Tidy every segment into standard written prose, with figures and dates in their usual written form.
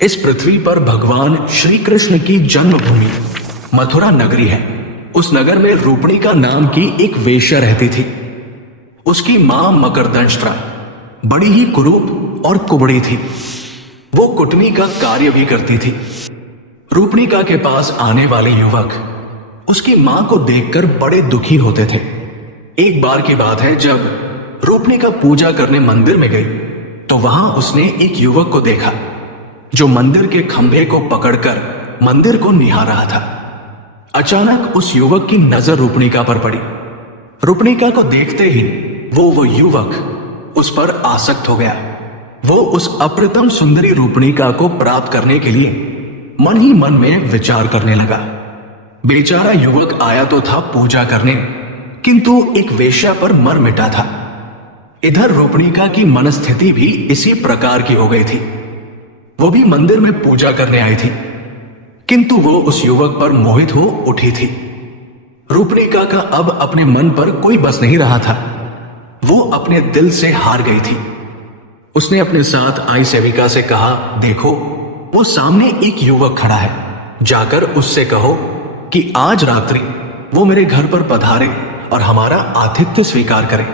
इस पृथ्वी पर भगवान श्री कृष्ण की जन्मभूमि मथुरा नगरी है। उस नगर में रूपणिका नाम की एक वेश्या रहती थी। उसकी मां मकरदंष्ट्रा बड़ी ही कुरूप और कुबड़ी थी। वो कुटनी का कार्य भी करती थी। रूपणिका के पास आने वाले युवक उसकी मां को देखकर बड़े दुखी होते थे। एक बार की बात है, जब रूपणिका पूजा करने मंदिर में गई तो वहां उसने एक युवक को देखा जो मंदिर के खंभे को पकड़कर मंदिर को निहार रहा था। अचानक उस युवक की नजर रूपणिका पर पड़ी। रूपणिका को देखते ही वो युवक उस पर आसक्त हो गया। वो उस अप्रतिम सुंदरी रूपणिका को प्राप्त करने के लिए मन ही मन में विचार करने लगा। बेचारा युवक आया तो था पूजा करने, किंतु एक वेश्या पर मर मिटा था। इधर रूपणिका की मनस्थिति भी इसी प्रकार की हो गई थी। वो भी मंदिर में पूजा करने आई थी, किंतु वो उस युवक पर मोहित हो उठी थी। रूपणिका का अब अपने मन पर कोई बस नहीं रहा था। वो अपने दिल से हार गई थी। उसने अपने साथ आई सेविका से कहा, देखो वो सामने एक युवक खड़ा है, जाकर उससे कहो कि आज रात्रि वो मेरे घर पर पधारे और हमारा आतिथ्य स्वीकार करे।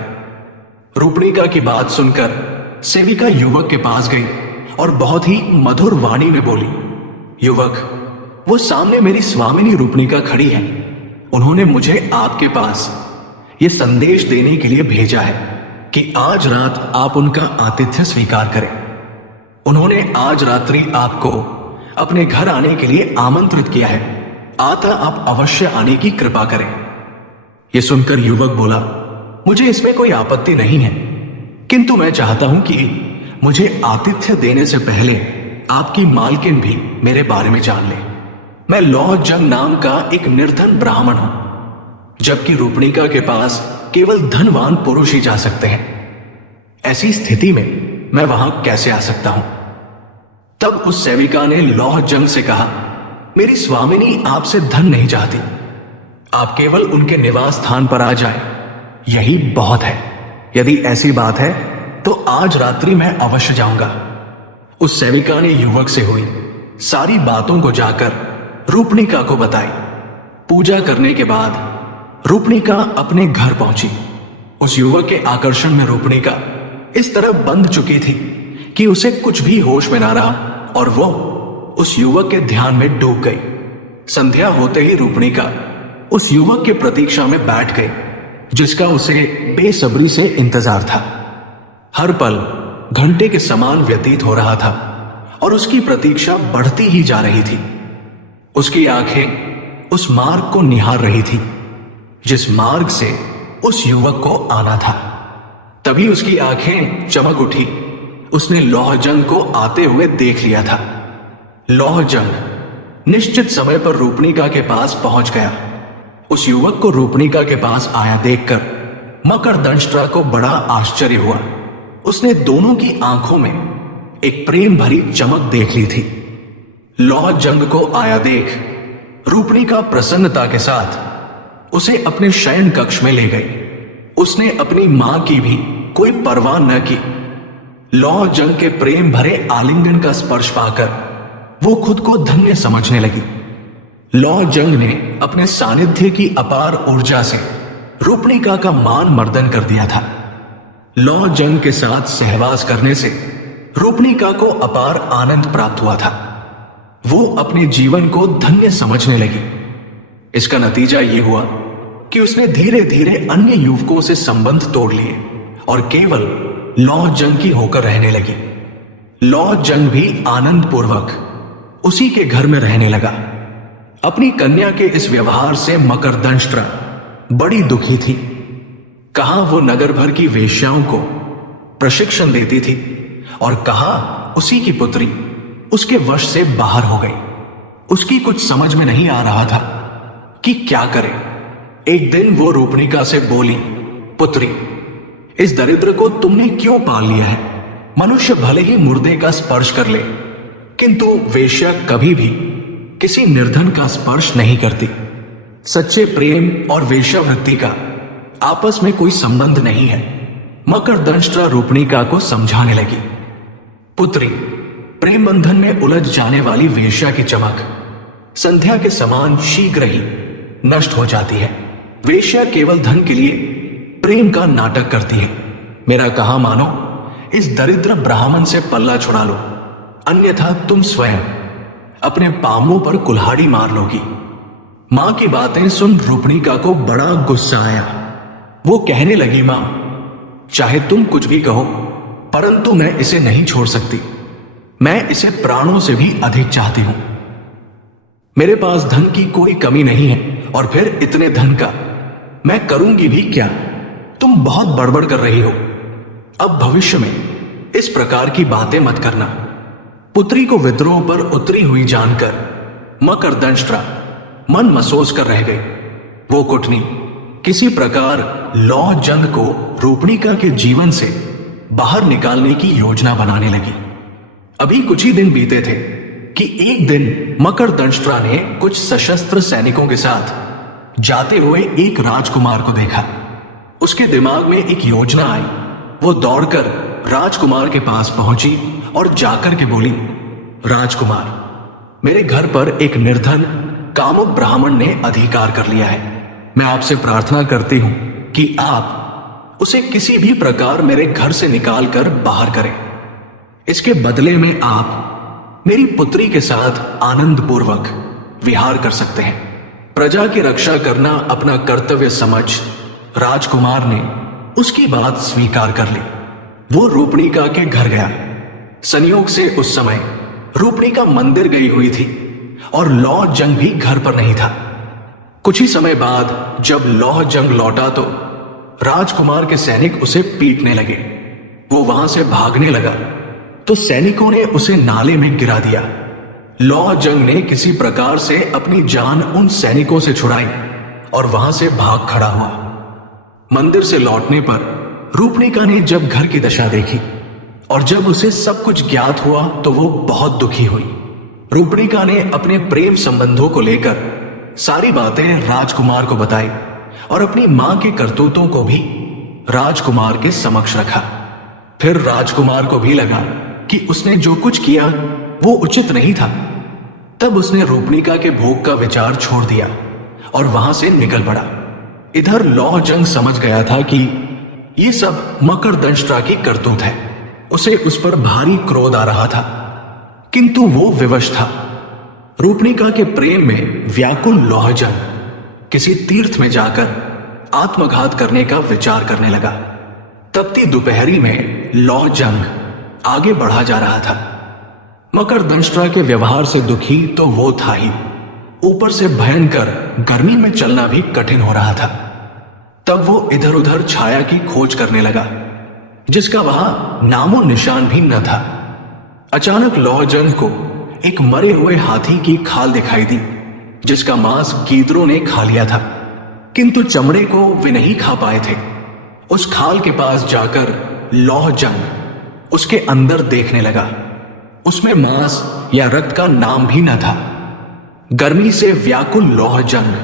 रूपणिका की बात सुनकर सेविका युवक के पास गई और बहुत ही मधुर वाणी में बोली, युवक, वो सामने मेरी स्वामिनी रूपणिका खड़ी है। उन्होंने मुझे आपके पास ये संदेश देने के लिए भेजा है कि आज रात आप उनका आतिथ्य स्वीकार करें। उन्होंने आज रात्रि आपको अपने घर आने के लिए आमंत्रित किया है। आता आप अवश्य आने की कृपा करें। यह सुनकर युवक बोला, मुझे इसमें कोई आपत्ति नहीं है, किंतु मैं चाहता हूं कि मुझे आतिथ्य देने से पहले आपकी मालकिन भी मेरे बारे में जान ले। मैं लौह जंग नाम का एक निर्धन ब्राह्मण हूं, जबकि रूपणिका के पास केवल धनवान पुरुष ही जा सकते हैं। ऐसी स्थिति में मैं वहां कैसे आ सकता हूं? तब उस सेविका ने लौह जंग से कहा, मेरी स्वामिनी आपसे धन नहीं चाहती। आप केवल उनके निवास स्थान पर आ जाएं, यही बहुत है। यदि ऐसी बात है तो आज रात्रि मैं अवश्य जाऊंगा। उस सेविका ने युवक से हुई सारी बातों को जाकर रूपणिका को बताई। पूजा करने के बाद रूपणिका अपने घर पहुंची। उस युवक के आकर्षण में रूपणिका इस तरह बंध चुकी थी कि उसे कुछ भी होश में ना रहा और वो उस युवक के ध्यान में डूब गई। संध्या होते ही रूपणिका उस युवक की प्रतीक्षा में बैठ गई, जिसका उसे बेसब्री से इंतजार था। हर पल घंटे के समान व्यतीत हो रहा था और उसकी प्रतीक्षा बढ़ती ही जा रही थी। उसकी आंखें उस मार्ग को निहार रही थी जिस मार्ग से उस युवक को आना था। तभी उसकी आंखें चमक उठी। उसने लौह जंग को आते हुए देख लिया था। लौह जंग निश्चित समय पर रूपणिका के पास पहुंच गया। उस युवक को रूपणिका के पास आया देखकर मकरदंष्ट्रा को बड़ा आश्चर्य हुआ। उसने दोनों की आंखों में एक प्रेम भरी चमक देख ली थी। लौह जंग को आया देख रूपणिका प्रसन्नता के साथ उसे अपने शयन कक्ष में ले गई। उसने अपनी मां की भी कोई परवाह न की। लौह जंग के प्रेम भरे आलिंगन का स्पर्श पाकर वो खुद को धन्य समझने लगी। लौह जंग ने अपने सानिध्य की अपार ऊर्जा से रूपणिका का मान मर्दन कर दिया था। लौह जंग के साथ सहवास करने से रूपणिका को अपार आनंद प्राप्त हुआ था। वो अपने जीवन को धन्य समझने लगी। इसका नतीजा यह हुआ कि उसने धीरे धीरे अन्य युवकों से संबंध तोड़ लिए और केवल लौह जंग की होकर रहने लगी। लौह जंग भी आनंद पूर्वक उसी के घर में रहने लगा। अपनी कन्या के इस व्यवहार से मकरदंष्ट्रा बड़ी दुखी थी। कहां वो नगर भर की वेश्याओं को प्रशिक्षण देती थी और कहां उसी की पुत्री उसके वश से बाहर हो गई। उसकी कुछ समझ में नहीं आ रहा था कि क्या करे। एक दिन वो रूपणिका से बोली, पुत्री, इस दरिद्र को तुमने क्यों पाल लिया है? मनुष्य भले ही मुर्दे का स्पर्श कर ले, किंतु वेश्या कभी भी किसी निर्धन का स्पर्श नहीं करती। सच्चे प्रेम और वेश्यावृत्ति का आपस में कोई संबंध नहीं है। मकरदंष्ट्रा रूपणिका को समझाने लगी, पुत्री, प्रेम बंधन में उलझ जाने वाली वेश्या की चमक संध्या के समान शीघ्र ही नष्ट हो जाती है। वेश्या केवल धन के लिए प्रेम का नाटक करती है। मेरा कहा मानो, इस दरिद्र ब्राह्मण से पल्ला छुड़ा लो, अन्यथा तुम स्वयं अपने पांवों पर कुल्हाड़ी मार लोगी। मां की बातें सुन रूपणिका को बड़ा गुस्सा आया। वो कहने लगी, मां, चाहे तुम कुछ भी कहो, परंतु मैं इसे नहीं छोड़ सकती। मैं इसे प्राणों से भी अधिक चाहती हूं। मेरे पास धन की कोई कमी नहीं है, और फिर इतने धन का मैं करूंगी भी क्या? तुम बहुत बड़बड़ कर रही हो। अब भविष्य में इस प्रकार की बातें मत करना। पुत्री को विद्रोह पर उतरी हुई जानकर मकरदंष्ट्रा मन मसोस कर रह गई। वो कुटनी किसी प्रकार लौह जंग को रूपणिका के जीवन से बाहर निकालने की योजना बनाने लगी। अभी कुछ ही दिन बीते थे कि एक दिन मकरदंष्ट्रा ने कुछ सशस्त्र सैनिकों के साथ जाते हुए एक राजकुमार को देखा। उसके दिमाग में एक योजना आई। वो दौड़कर राजकुमार के पास पहुंची और जाकर के बोली, राजकुमार, मेरे घर पर एक निर्धन कामुक ब्राह्मण ने अधिकार कर लिया है। मैं आपसे प्रार्थना करती हूं कि आप उसे किसी भी प्रकार मेरे घर से निकालकर बाहर करें। इसके बदले में आप मेरी पुत्री के साथ आनंद पूर्वक विहार कर सकते हैं। प्रजा की रक्षा करना अपना कर्तव्य समझ राजकुमार ने उसकी बात स्वीकार कर ली। वो रूपणिका के घर गया। संयोग से उस समय रूपणिका मंदिर गई हुई थी और लौह जंग भी घर पर नहीं था। कुछ ही समय बाद जब लौह जंग लौटा तो राजकुमार के सैनिक उसे पीटने लगे। वो वहां से भागने लगा तो सैनिकों ने उसे नाले में गिरा दिया। लौह जंग ने किसी प्रकार से अपनी जान उन सैनिकों से छुड़ाई और वहां से भाग खड़ा हुआ। मंदिर से लौटने पर रूपणिका ने जब घर की दशा देखी और जब उसे सब कुछ ज्ञात हुआ तो वो बहुत दुखी हुई। रूपणिका ने अपने प्रेम संबंधों को लेकर सारी बातें राजकुमार को बताई और अपनी मां के करतूतों को भी राजकुमार के समक्ष रखा। फिर राजकुमार को भी लगा कि उसने जो कुछ किया वो उचित नहीं था। तब उसने रूपणिका के भोग का विचार छोड़ दिया और वहां से निकल पड़ा। इधर लौह जंग समझ गया था कि ये सब मकरदंष्ट्रा की करतूत है। उसे उस पर भारी क्रोध आ रहा था, किंतु वो विवश था। रूपणिका के प्रेम में व्याकुल लौह जंग किसी तीर्थ में जाकर आत्मघात करने का विचार करने लगा। तपती दोपहरी में लौह जंग आगे बढ़ा जा रहा था। मकरदंष्ट्रा के व्यवहार से दुखी तो वो था ही, ऊपर से भयंकर गर्मी में चलना भी कठिन हो रहा था। तब वो इधर उधर छाया की खोज करने लगा, जिसका वहां नामो निशान भी न था। अचानक लौह जंग को एक मरे हुए हाथी की खाल दिखाई दी, जिसका मांस गीदड़ों ने खा लिया था, किंतु चमड़े को वे नहीं खा पाए थे। उस खाल के पास जाकर लौह जंग उसके अंदर देखने लगा। उसमें मांस या रक्त का नाम भी न था। गर्मी से व्याकुल लौह जंग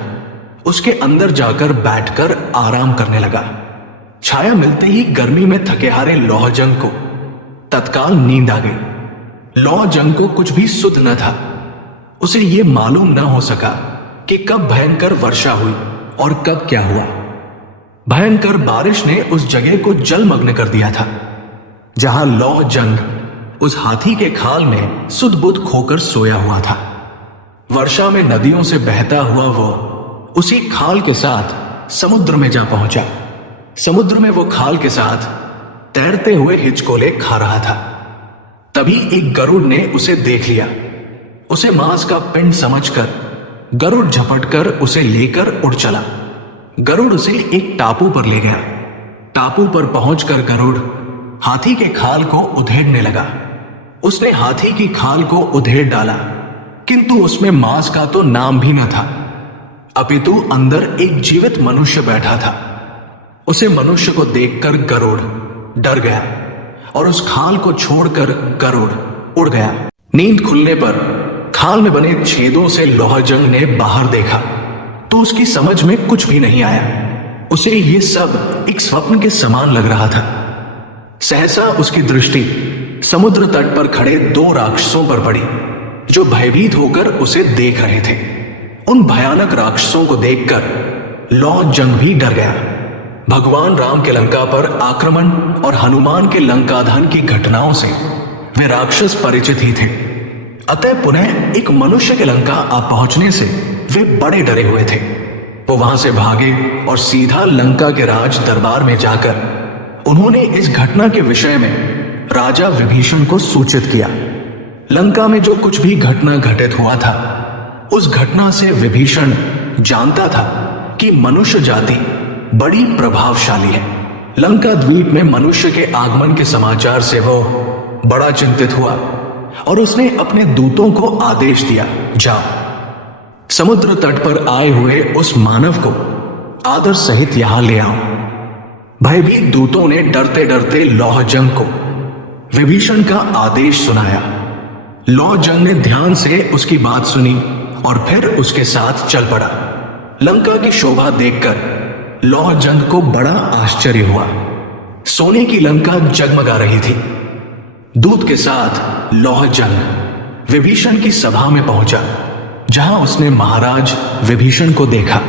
उसके अंदर जाकर बैठकर आराम करने लगा। छाया मिलते ही गर्मी में थके हारे लौह जंग को तत्काल नींद आ गई। लौह जंग को कुछ भी सुध न था। उसे यह मालूम न हो सका कि कब भयंकर वर्षा हुई और कब क्या हुआ। भयंकर बारिश ने उस जगह को जलमग्न कर दिया था, जहां लौह जंग उस हाथी के खाल में सुध-बुध खोकर सोया हुआ था। वर्षा में नदियों से बहता हुआ वो उसी खाल के साथ समुद्र में जा पहुंचा। समुद्र में वो खाल के साथ तैरते हुए हिचकोले खा रहा था। तभी एक गरुड़ ने उसे देख लिया। उसे मांस का पिंड समझकर गरुड़ झपटकर उसे लेकर उड़ चला। गरुड़ उसे एक टापू पर ले गया। टापू पर पहुंचकर गरुड़ हाथी के खाल को उधेड़ने लगा। उसने हाथी की खाल को उधेड़ डाला, किंतु उसमें मांस का तो नाम भी न था, अपितु अंदर एक जीवित मनुष्य बैठा था। उसे मनुष्य को देखकर गरुड़ डर गया और उस खाल को छोड़कर गरुड़ उड़ गया। नींद खुलने पर खाल में बने छेदों से लौह जंग ने बाहर देखा तो उसकी समझ में कुछ भी नहीं आया। उसे ये सब एक स्वप्न के समान लग रहा था। सहसा उसकी दृष्टि समुद्र तट पर खड़े दो राक्षसों पर पड़ी, जो भयभीत होकर उसे देख रहे थे। उन भयानक राक्षसों को देखकर लौ जंग भी डर गया। भगवान राम के लंका पर आक्रमण और हनुमान के लंकाधन की घटनाओं से वे राक्षस परिचित ही थे। अतः पुनः एक मनुष्य के लंका आ पहुंचने से वे बड़े डरे हुए थे। वो वहां से भागे और सीधा लंका के राज दरबार में जाकर उन्होंने इस घटना के विषय में राजा विभीषण को सूचित किया। लंका में जो कुछ भी घटना घटित हुआ था, उस घटना से विभीषण जानता था कि मनुष्य जाति बड़ी प्रभावशाली है। लंका द्वीप में मनुष्य के आगमन के समाचार से वो बड़ा चिंतित हुआ और उसने अपने दूतों को आदेश दिया, जाओ समुद्र तट पर आए हुए उस मानव को आदर सहित यहां ले आओ। भयभीत दूतों ने डरते डरते लौह जंग को विभीषण का आदेश सुनाया। लौह जंग ने ध्यान से उसकी बात सुनी और फिर उसके साथ चल पड़ा। लंका की शोभा देखकर लौह जंग को बड़ा आश्चर्य हुआ। सोने की लंका जगमगा रही थी। दूत के साथ लौह जंग विभीषण की सभा में पहुंचा, जहां उसने महाराज विभीषण को देखा।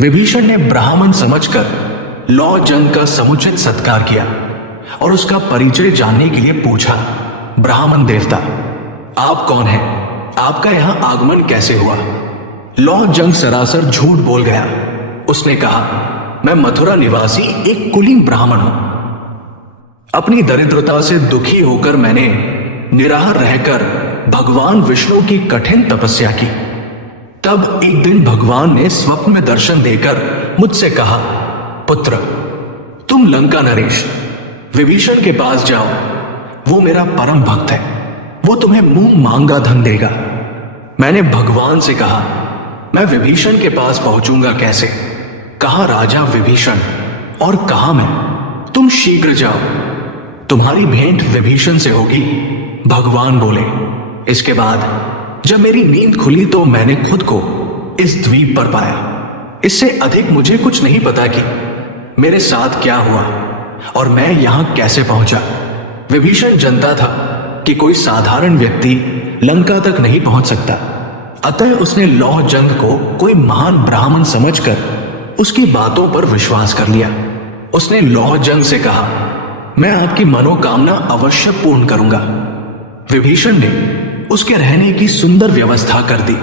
विभीषण ने ब्राह्मण समझकर लौह जंग का समुचित सत्कार किया और उसका परिचय जानने के लिए पूछा, ब्राह्मण देवता, आप कौन हैं? आपका यहां आगमन कैसे हुआ? लौह जंग सरासर झूठ बोल गया। उसने कहा, मैं मथुरा निवासी एक कुलीन ब्राह्मण हूं। अपनी दरिद्रता से दुखी होकर मैंने निराहार रहकर भगवान विष्णु की कठिन तपस्या की। तब एक दिन भगवान ने स्वप्न में दर्शन देकर मुझसे कहा, पुत्र, तुम लंका नरेश विभीषण के पास जाओ। वो मेरा परम भक्त है, वो तुम्हें मुंह मांगा धन देगा। मैंने भगवान से कहा, मैं विभीषण के पास पहुंचूंगा कैसे? कहा राजा विभीषण और कहा मैं, तुम शीघ्र जाओ, तुम्हारी भेंट विभीषण से होगी। भगवान बोले। इसके बाद जब मेरी नींद खुली तो मैंने खुद को इस द्वीप पर पाया। इससे अधिक मुझे कुछ नहीं पता कि मेरे साथ क्या हुआ और मैं यहां कैसे पहुंचा। विभीषण जानता था कि कोई साधारण व्यक्ति लंका तक नहीं पहुंच सकता, अतः उसने लौह जंग को कोई महान ब्राह्मण समझकर उसकी बातों पर विश्वास कर लिया। उसने लौह जंग से कहा, मैं आपकी मनोकामना अवश्य पूर्ण करूंगा। विभीषण ने उसके रहने की सुंदर व्यवस्था कर दी।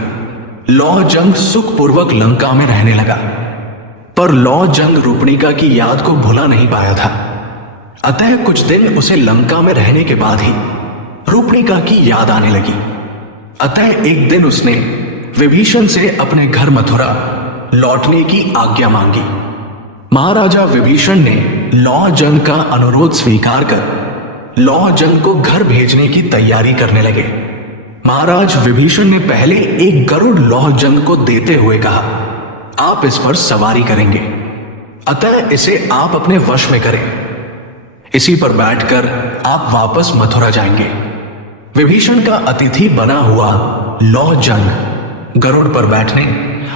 लौह जंग सुखपूर्वक लंका में रहने लगा, पर लौह जंग रूपणिका की याद को भुला नहीं पाया था। अतः कुछ दिन उसे लंका में रहने के बाद ही रूपणिका की याद आने लगी। अतः एक दिन उसने विभीषण से अपने घर मथुरा लौटने की आज्ञा मांगी। महाराजा विभीषण ने लौह जंग का अनुरोध स्वीकार कर लौह जंग को घर भेजने की तैयारी करने लगे। महाराज विभीषण ने पहले एक गरुड़ लौह जंग को देते हुए कहा, आप इस पर सवारी करेंगे, अतः इसे आप अपने वश में करें। इसी पर बैठकर आप वापस मथुरा जाएंगे। विभीषण का अतिथि बना हुआ लौह जंग गरुड़ पर बैठने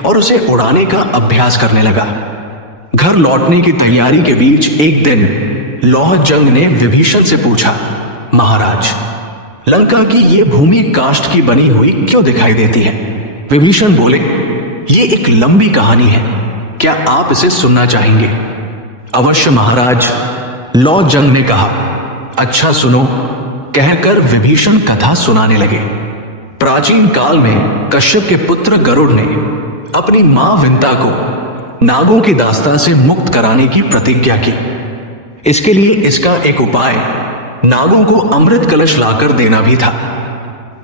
और उसे उड़ाने का अभ्यास करने लगा। घर लौटने की तैयारी के बीच एक दिन लौह जंग ने विभीषण से पूछा, महाराज, लंका की ये भूमि काष्ठ की बनी हुई क्यों दिखाई देती है? विभीषण बोले, ये एक लंबी कहानी है, क्या आप इसे सुनना चाहेंगे? अवश्य महाराज, लौह जंग ने कहा। अच्छा सुनो, कहकर विभीषण कथा सुनाने लगे। प्राचीन काल में कश्यप के पुत्र गरुड़ ने अपनी मां विंता को नागों की दास्ता से मुक्त कराने की प्रतिज्ञा की। इसके लिए इसका एक उपाय नागों को अमृत कलश लाकर देना भी था।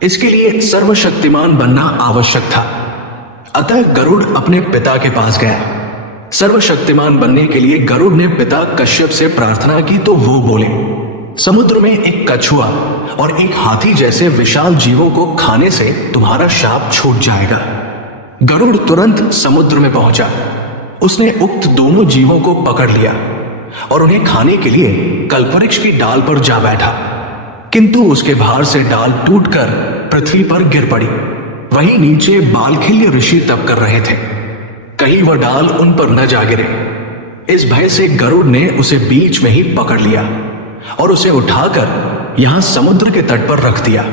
इसके लिए सर्वशक्तिमान बनना आवश्यक था। अतः गरुड़ अपने पिता के पास गया। सर्वशक्तिमान बनने के लिए गरुड़ ने पिता कश्यप से प्रार्थना की तो वो बोले, समुद्र में एक कछुआ और एक हाथी जैसे विशाल जीवों को खाने से तुम्हारा शाप छूट जाएगा। गरुड़ तुरंत समुद्र में पहुंचा। उसने उक्त दोनों जीवों को पकड़ लिया और उन्हें खाने के लिए कल्पवृक्ष की डाल पर जा बैठा, किंतु उसके भार से डाल टूटकर पृथ्वी पर गिर पड़ी। वहीं नीचे बालखिल्य ऋषि तप कर रहे थे, कहीं वह डाल उन पर न जा गिरे। इस भय से गरुड़ ने उसे बीच में ही पकड़ लिया और उसे उठाकर यहां समुद्र के तट पर रख दिया।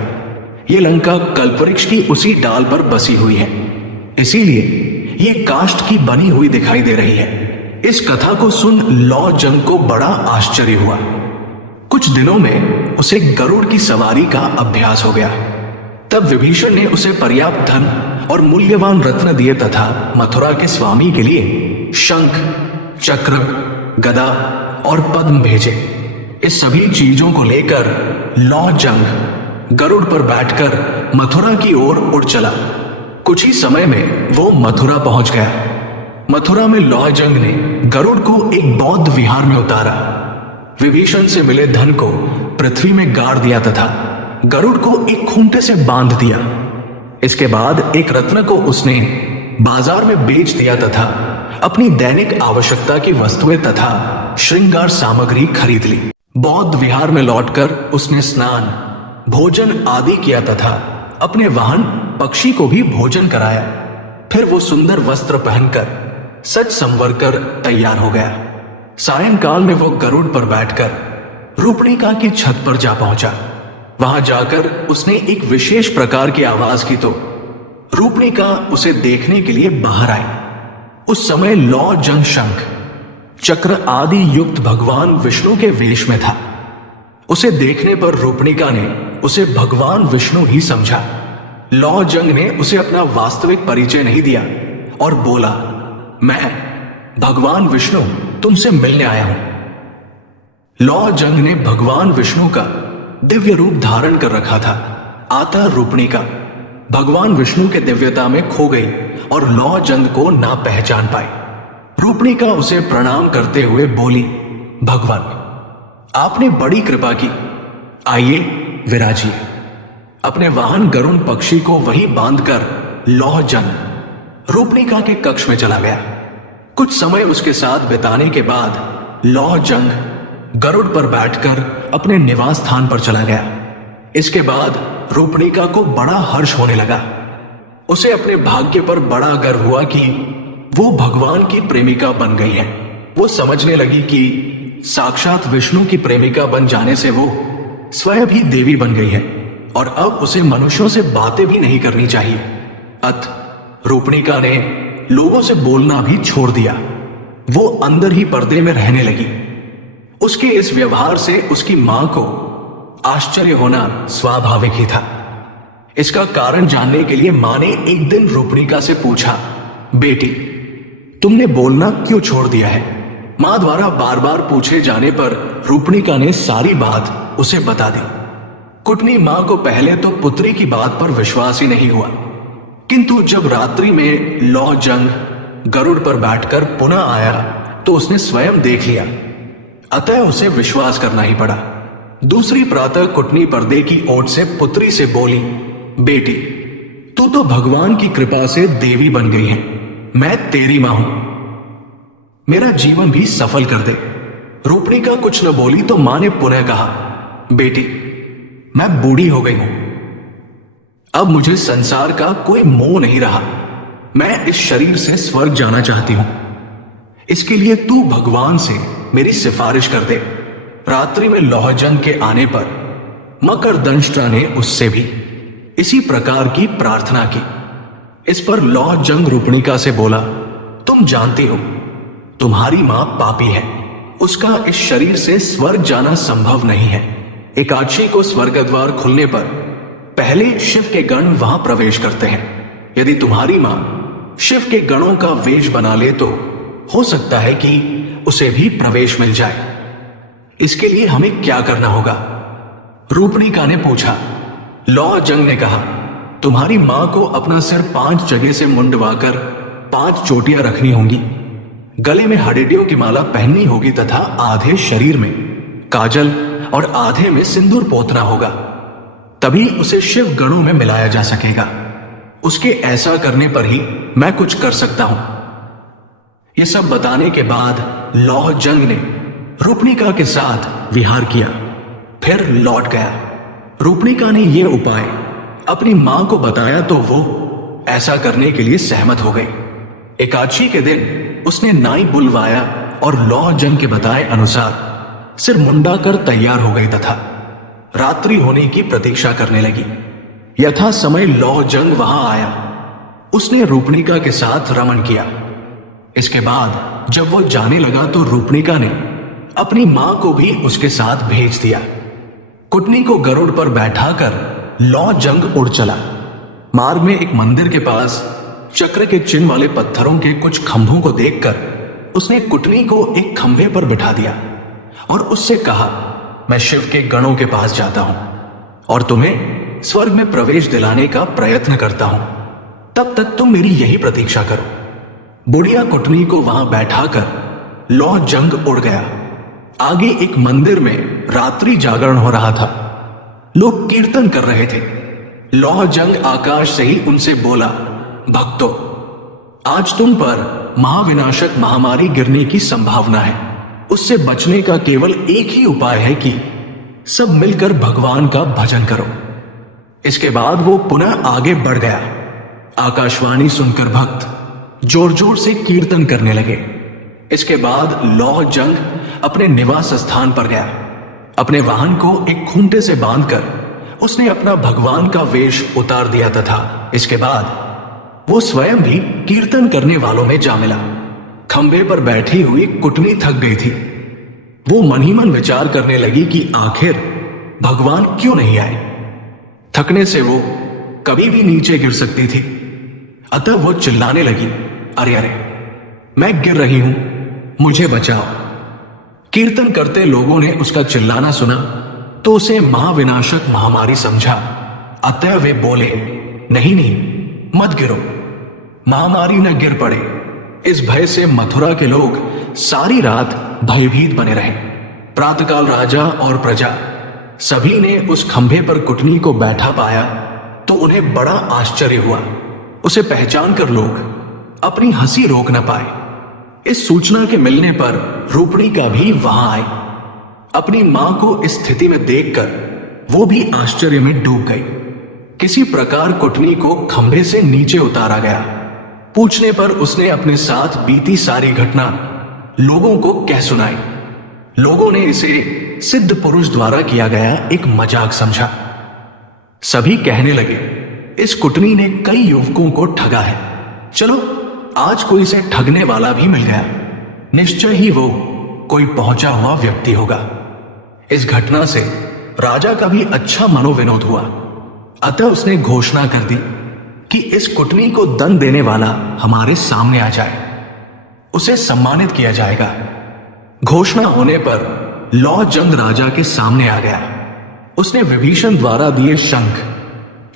ये लंका कल्पवृक्ष की उसी डाल पर बसी हुई है, इसीलिए ये काष्ठ की बनी हुई दिखाई दे रही है। इस कथा को सुन लौ जंग को बड़ा आश्चर्य हुआ। कुछ दिनों में उसे गरुड़ की सवारी का अभ्यास हो गया। तब विभीषण ने उसे पर्याप्त धन और मूल्यवान रत्न दिए तथा मथुरा के स्वामी के लिए शंख, चक्र, गदा और पद्म भेजे। इस सभी चीजों को लेकर लौ जंग गरुड़ पर बैठकर मथुरा की ओर उड़ चला। कुछ ही समय में वो मथुरा पहुंच गया। मथुरा में लौ जंग ने गरुड़ को एक बौद्ध विहार में उतारा। विभीषण से मिले धन को पृथ्वी में गाड़ दिया तथा गरुड़ को एक खूंटे से बांध दिया। इसके बाद एक रत्न को उसने बाजार में बेच दिया तथा अपनी दैनिक आवश्यकता की वस्तुएं तथा श्रृंगार सामग्री खरीद ली। बौद्ध विहार में लौटकर उसने स्नान, भोजन आदि किया तथा अपने वाहन पक्षी को भी भोजन कराया। फिर वो सुंदर वस्त्र पहनकर सज संवर कर तैयार हो गया। सायंकाल में वो गरुड़ पर बैठकर रूपणिका की छत पर जा पहुंचा। वहां जाकर उसने एक विशेष प्रकार की आवाज की तो रूपणिका उसे देखने के लिए बाहर आई। उस समय लौ जंग शंख, चक्र आदि युक्त भगवान विष्णु के वेश में था। उसे देखने पर रूपणिका ने उसे भगवान विष्णु ही समझा। लौ जंग ने उसे अपना वास्तविक परिचय नहीं दिया और बोला, मैं भगवान विष्णु तुमसे मिलने आया हूं। लौ जंग ने भगवान विष्णु का दिव्य रूप धारण कर रखा था। आता रूपणिका भगवान विष्णु के दिव्यता में खो गई और लौ जंग को ना पहचान पाई। रूपणिका उसे प्रणाम करते हुए बोली, भगवान आपने बड़ी कृपा की, आइए विराजिए। अपने वाहन गरुड़ पक्षी को वहीं बांधकर लौ जंग रूपणिका के कक्ष में चला गया। कुछ समय उसके साथ बिताने के बाद लौ जंग गरुड़ पर बैठकर अपने निवास स्थान पर चला गया। इसके बाद रूपणिका को बड़ा हर्ष होने लगा। उसे अपने भाग्य पर बड़ा गर्व हुआ कि वो भगवान की प्रेमिका बन गई है। वो समझने लगी कि साक्षात विष्णु की प्रेमिका बन जाने से वो स्वयं भी देवी बन गई है और अब उसे मनुष्यों से बातें भी नहीं करनी चाहिए। अत रूपणिका ने लोगों से बोलना भी छोड़ दिया। वो अंदर ही पर्दे में रहने लगी। उसके इस व्यवहार से उसकी मां को आश्चर्य होना स्वाभाविक ही था। इसका कारण जानने के लिए मां ने एक दिन रूपणिका से पूछा, बेटी तुमने बोलना क्यों छोड़ दिया है? मां द्वारा बार बार पूछे जाने पर रूपणिका ने सारी बात उसे बता दी। कुटनी मां को पहले तो पुत्री की बात पर विश्वास ही नहीं हुआ, किंतु जब रात्रि में लौ जंग गरुड़ पर बैठकर पुनः आया तो उसने स्वयं देख लिया, अतः उसे विश्वास करना ही पड़ा। दूसरी प्रातः कुटनी पर्दे की ओट से पुत्री से बोली, बेटी तू तो भगवान की कृपा से देवी बन गई है, मैं तेरी मां हूं, मेरा जीवन भी सफल कर दे। रूपणिका कुछ न बोली तो मां ने पुनः कहा, बेटी मैं बूढ़ी हो गई हूं, अब मुझे संसार का कोई मोह नहीं रहा, मैं इस शरीर से स्वर्ग जाना चाहती हूं। इसके लिए तू भगवान से मेरी सिफारिश कर दे। रात्रि में लौह जंग के आने पर मकरदंष्ट्रा ने उससे भी इसी प्रकार की प्रार्थना की। इस पर लौह जंग रूपणिका से बोला, तुम जानती हो तुम्हारी मां पापी है, उसका इस शरीर से स्वर्ग जाना संभव नहीं है। एकादशी को स्वर्ग द्वार खुलने पर पहले शिव के गण वहां प्रवेश करते हैं। यदि तुम्हारी मां शिव के गणों का वेश बना ले तो हो सकता है कि उसे भी प्रवेश मिल जाए। इसके लिए हमें क्या करना होगा? रूपणिका ने पूछा। लौह जंग ने कहा, तुम्हारी मां को अपना सिर 5 जगह से मुंडवाकर 5 चोटियां रखनी होंगी, गले में हडेडियों की माला पहननी होगी तथा आधे शरीर में काजल और आधे में सिंदूर पोतना होगा, तभी उसे शिव गणों में मिलाया जा सकेगा। उसके ऐसा करने पर ही मैं कुछ कर सकता हूं। यह सब बताने के बाद लौह जंग ने रूपणिका के साथ विहार किया, फिर लौट गया। रूपणिका ने यह उपाय अपनी मां को बताया तो वो ऐसा करने के लिए सहमत हो गई। एकादशी के दिन उसने नाई बुलवाया और लौह जंग के बताए अनुसार सिर मुंडा कर तैयार हो गई तथा रात्रि होने की प्रतीक्षा करने लगी। यथा समय लौ जंग वहां आया। उसने रूपणिका के साथ रमण किया। इसके बाद जब वो जाने लगा तो रूपणिका ने अपनी मां को भी उसके साथ भेज दिया। कुटनी को गरुड़ पर बैठाकर लौ जंग उड़ चला। मार्ग में एक मंदिर के पास चक्र के चिन्ह वाले पत्थरों के कुछ खंभों को देखकर उसने कुटनी को एक खंभे पर बिठा दिया और उससे कहा, मैं शिव के गणों के पास जाता हूं और तुम्हें स्वर्ग में प्रवेश दिलाने का प्रयत्न करता हूं। तब तक तुम मेरी यही प्रतीक्षा करो। बुढ़िया कुटनी को वहां बैठाकर लौ जंग उड़ गया। आगे एक मंदिर में रात्रि जागरण हो रहा था। लोग कीर्तन कर रहे थे। लौह जंग आकाश से ही उनसे बोला, भक्तों, आज तुम पर महाविनाशक महामारी गिरने की संभावना है। उससे बचने का केवल एक ही उपाय है कि सब मिलकर भगवान का भजन करो। इसके बाद वो पुनः आगे बढ़ गया। आकाशवाणी सुनकर भक्त जोर जोर से कीर्तन करने लगे। इसके बाद लौह जंग अपने निवास स्थान पर गया। अपने वाहन को एक खूंटे से बांधकर उसने अपना भगवान का वेश उतार दिया तथा इसके बाद वो स्वयं भी कीर्तन करने वालों में जा मिला। खंबे पर बैठी हुई कुटनी थक गई थी। वो मन ही मन विचार करने लगी कि आखिर भगवान क्यों नहीं आए। थकने से वो कभी भी नीचे गिर सकती थी। अतः वो चिल्लाने लगी, अरे अरे, मैं गिर रही हूं, मुझे बचाओ। कीर्तन करते लोगों ने उसका चिल्लाना सुना तो उसे महाविनाशक महामारी समझा। अतः वे बोले, नहीं नहीं, मत गिरो, महामारी न गिर पड़े। इस भय से मथुरा के लोग सारी रात भयभीत बने रहे। प्रातःकाल राजा और प्रजा सभी ने उस खंभे पर कुटनी को बैठा पाया तो उन्हें बड़ा आश्चर्य हुआ। उसे पहचान कर लोग अपनी हंसी रोक न पाए। इस सूचना के मिलने पर रूपणिका भी वहां आई। अपनी मां को इस स्थिति में देखकर वो भी आश्चर्य में डूब गई। किसी प्रकार कुटनी को खंभे से नीचे उतारा गया। पूछने पर उसने अपने साथ बीती सारी घटना लोगों को कह सुनाई। लोगों ने इसे सिद्ध पुरुष द्वारा किया गया एक मजाक समझा। सभी कहने लगे, इस कुटनी ने कई युवकों को ठगा है। चलो आज कोई इसे ठगने वाला भी मिल गया। निश्चय ही वो कोई पहुंचा हुआ व्यक्ति होगा। इस घटना से राजा का भी अच्छा मनोविनोद हुआ। अतः उसने घोषणा कर दी कि इस कुटनी को दंड देने वाला हमारे सामने आ जाए, उसे सम्मानित किया जाएगा। घोषणा होने पर लौ जंग राजा के सामने आ गया। उसने विभीषण द्वारा दिए शंख,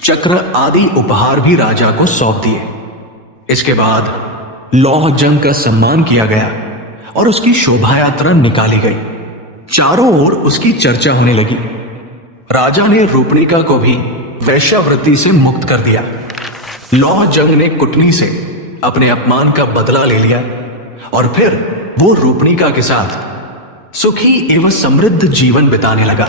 चक्र आदि उपहार भी राजा को सौंप दिए। इसके बाद लौह जंग का सम्मान किया गया और उसकी शोभा यात्रा निकाली गई। चारों ओर उसकी चर्चा होने लगी। राजा ने रूपणिका को भी वैश्यावृत्ति से मुक्त कर दिया। लौह जंग ने कुटनी से अपने अपमान का बदला ले लिया और फिर वो रूपणिका के साथ सुखी एवं समृद्ध जीवन बिताने लगा।